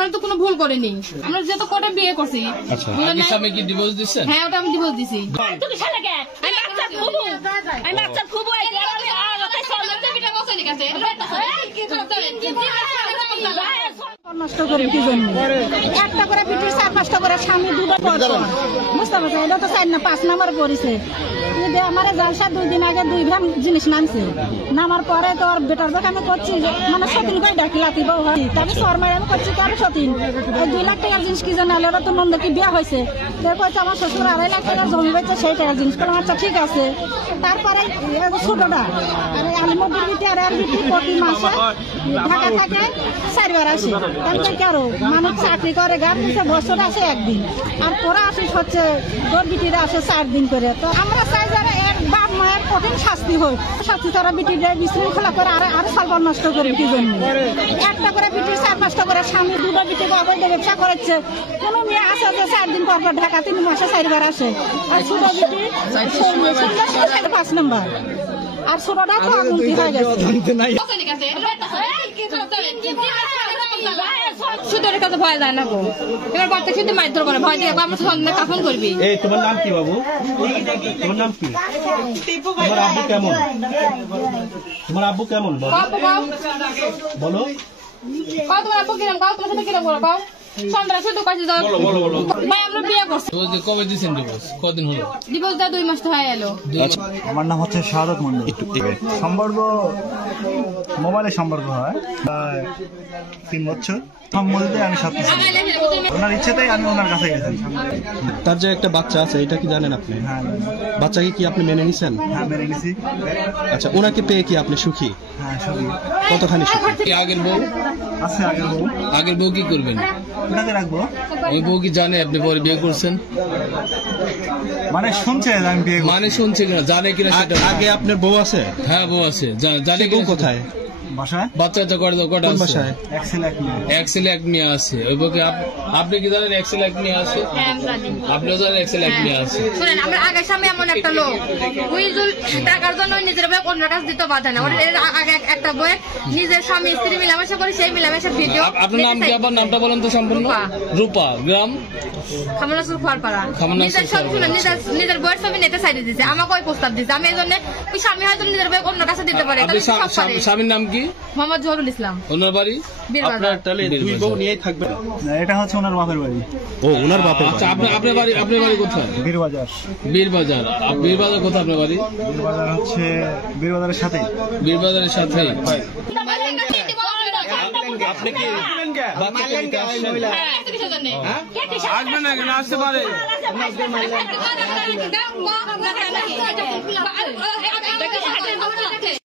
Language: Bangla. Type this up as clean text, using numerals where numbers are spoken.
আমরা তো কোনো ভুল করিনি, আমরা যেহেতু কোর্টে বিয়ে করছি। স্বামী কি ডিভোর্স দিচ্ছেন? হ্যাঁ, ওটা আমি ডিভোর্স দিছি। নষ্ট করে কি জন্য একটা করে পিটির 4-5টা করে স্বামী দুটো বুঝতে পারছো? এটা তো 4 না 5 নাম্বার পড়েছে। আমার জালসা 2 দিন আগে 2 গ্রাম জিনিস নামছে, নামার পরে তো আর বেটার বেক আমি করছি মানে সতীন কই ডাকি লাতি বউ হয় তবে শর্মায় আমি করছি কারো সতীন 2 লাখ টাকার জিনিস কি জানালে ওরা তো নন্দ কি বিয়া হয়েছে কইছে আমার শ্বশুর 2.5 লাখ টাকার জমি বেচে সেই টাকার জিনিস করলাম। আচ্ছা ঠিক আছে। তারপরে ছোটটা আলিমুদ্দিন বিটি আর বিটি প্রতি মাসে ঢাকা থাকে 4 বার আসে। তাহলে কারো মানুষ চাকরি করে গান দিচ্ছে বছর আসে 1 দিন, আর পরে আসে হচ্ছে তোর বিটিরা আসে 4 দিন করে। তো আমরা চাই যারা এক বাপ মায়ের কঠিন শাস্তি হোক, শাস্তি তারা বিটিদের বিশৃঙ্খলা করে আর সালবার নষ্ট করে কি জন্য একটা করে বিটির 4-5টা করে স্বামী দুটো বিটিকে অবৈধ ব্যবসা করেছে। কোন মেয়ে আসে যে 4 দিন পর পর ঢাকা 3 মাসে 4 বার আসে, আর ছোট বিটি 5 নম্বর আর ছোটটা তো আগুনতি হয়ে গেছে। সুদের কাছে ভয় যায় না গো, এবার বাচ্চা শুধু মারধর করে ভয় দিয়ে আমার সন্ধ্যা কাফন করবি। এই তোমার নাম কি বাবু? তোমার নাম কি? তোমার আব্বু কেমন? তোমার আব্বু কেমন বলো? বলো তোমার আব্বু কিরম? তোমার সাথে কিরম বলো? সন্ধ্যা শুধু কাছে যাও। ভাই আমরা বিয়ে করছি। কবে দিয়েছেন ডিভোর্স? কদিন হলো? ডিভোর্স দা 2 মাস তো হয়ে এলো। আমার নাম হচ্ছে শাহাদাত মন্ডল। সম্পর্ক মোবাইলে সম্পর্ক হয় 3 বছর। সম্মতিতে আমি সব কিছু ওনার ইচ্ছেতেই আমি ওনার কাছে গেছি। তার যে একটা বাচ্চা আছে এটা কি জানেন আপনি? হ্যাঁ। বাচ্চাকে কি আপনি মেনে নিছেন? হ্যাঁ, মেনে নিছি। আচ্ছা, ওনাকে পেয়ে কি আপনি সুখী? হ্যাঁ, সুখী। কতখানি সুখী? আগের বউ আছে? আগের বউ কি করবেন? ওনাকে রাখবো। ওই বউ কি জানে আপনি পরে বিয়ে করছেন? মানে শুনছে আমি বিয়ে, মানে শুনছে কিনা জানে কিনা সেটা। আগে আপনার বউ আছে? হ্যাঁ, বউ আছে। জানে বউ কোথায়? বাসায়। বাচ্চা তো কটা বাসায়? এক ছেলে এক মেয়ে আছে। ওই বউকে আপনি কি জানেন? এক ছেলে এক মেয়ে আছে? আপনিও জানেন এক ছেলে এক মেয়ে আছে? শুনেন, আমার আগের স্বামী এমন একটা লোক উইজুল টাকার জন্য নিজের বউ অন্য কাছে দিতে বাধা না। ওর আগে একটা বউ নিজের স্বামী স্ত্রী মিলামেশা করে সেই মিলামেশা ভিডিও। আপনার নাম কি? আবার নামটা বলেন তো সম্পূর্ণ। রূপা, গ্রাম খামনাসুর খোয়ারপাড়া। নিজের ছবি শুনে নিজের বউয়ের ছবি নেটে সাইডে দিচ্ছে, আমাকে ওই প্রস্তাব দিচ্ছে। আমি এই জন্য ওই স্বামী হয়তো নিজের বউ অন্য কাছে দিতে পারে। স্বামীর নাম কি? মোহাম্মদ জহুরুল ইসলাম। ওনার বাড়ি? আপনার তাহলে 2 বউ নিয়েই থাকবেন? এটা হচ্ছে ওনার বাপের বাড়ি। ও, ওনার বাপের। আচ্ছা, আপনার বাড়ি কোথায়? বীরবাজার। বীরবাজার কোথায় আপনার বাড়ি? বীরবাজার হচ্ছে বীরবাজারের সাথে। বীরবাজারের সাথে। আপনি কি বাচ্চাকে নিতে আসছেন? আসবেন না কেন? আসতে পারে।